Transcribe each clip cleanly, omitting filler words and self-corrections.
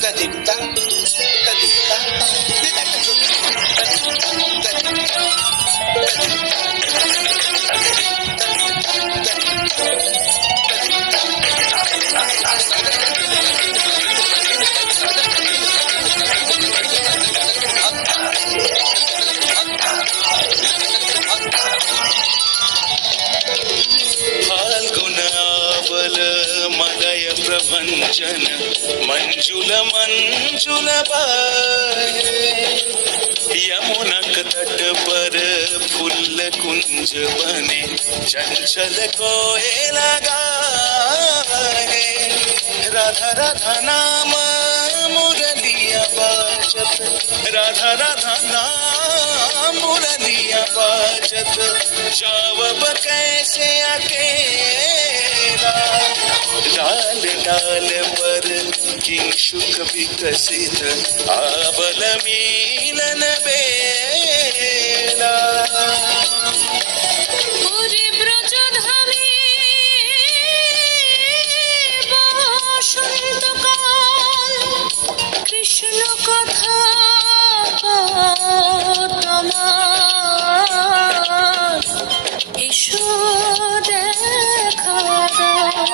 tadipta, tadipta, फाल्गुनावल Malay प्रभंजन मंजुल मंजुल बाहे यमुनक तट पर फुल्ल कुंज बने चंचल कोयला गाहे राधा राधा नाम मुरलिया बाजत राधा राधा नाम मुरलिया बाजत जावब कैसे अकेला डाल डाल पर किंशुक विकसित आबल मीलन बेला ওরে ব্রজধামে বসন্তকাল কৃষ্ণ কথা তোমার এসো দেখা দাও।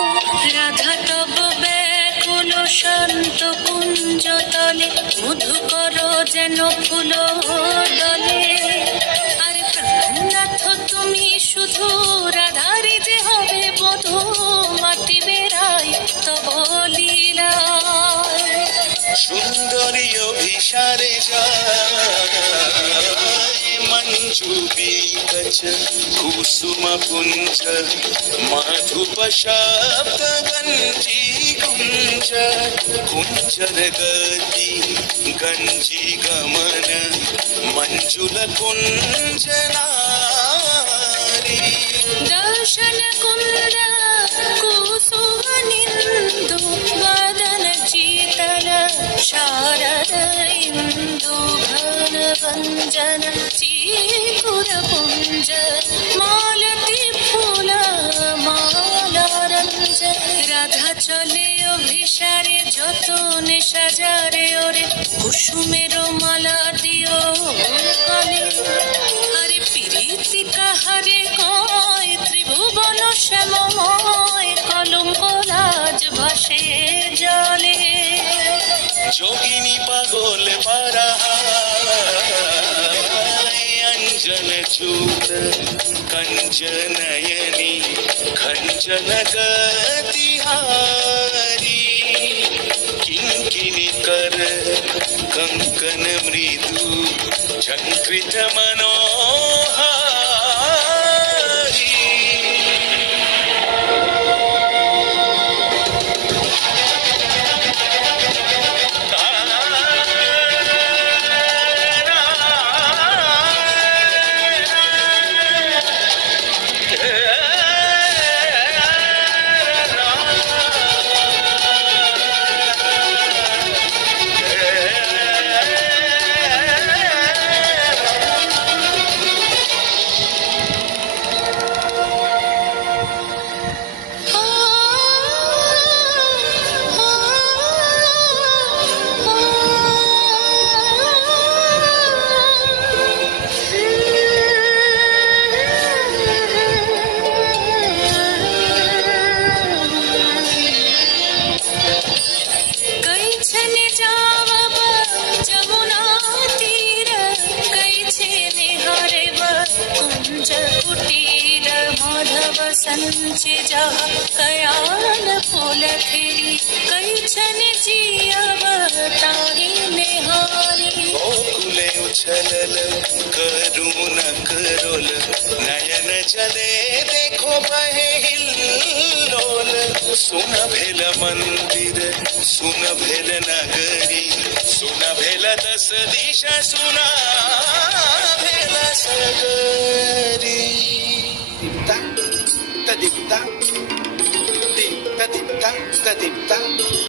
রাধা তব ব্যাকুল শান্ত কুঞ্জ তলে মধুকর যেন ফুল দলে আরে প্রাণনাথ তুমি শুধু রাধারি যে হবে বধূ মাটি বেড়াই তব লীলা সুন্দরী অভিসারে যায় मंजू बीकच कुसुम पुंज माधुप शब्द गंजी कुंज कुंजर गति गंजी गमन मंजुल कुंज नारी दर्शन कुंद कुसुम निंदु वदन शीतल शारद इंदु घन भंजन चीकुर पुंज मालती फूल माला रंज राधा चले অভিসারে যতনে সাজারে ওরে কুসুমের মালা দিও গলে আরে প্রীতি কাহারে কয় ত্রিভুবন শ্যামময় কলঙ্ক লাজ ভাসে জলে जोगिनी पागोल पारा अंजन चूत कंजनयनी खंजन गतिहारी किंकिनी कर कंकन मृदु झंकृत मनोहारी संचे जहा कयाल फूल खिली कई छन जियब ताही निहारी गोकुले उछलल करुण करोल नयन चले देखो बहे हिल्लोल सुन भेल मंदिर सुन भेल नगरी सुन भेल दस दिशा सुना भेल सगरी tadipta, tadipta, tadipta, tadipta, tadipta.